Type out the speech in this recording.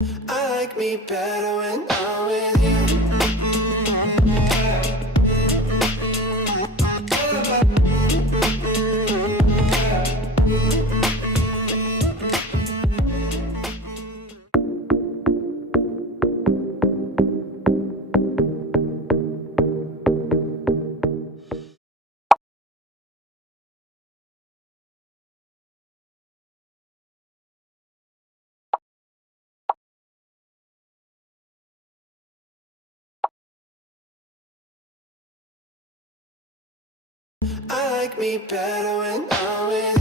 I like me better when I'm with you. I like me better when I'm with you.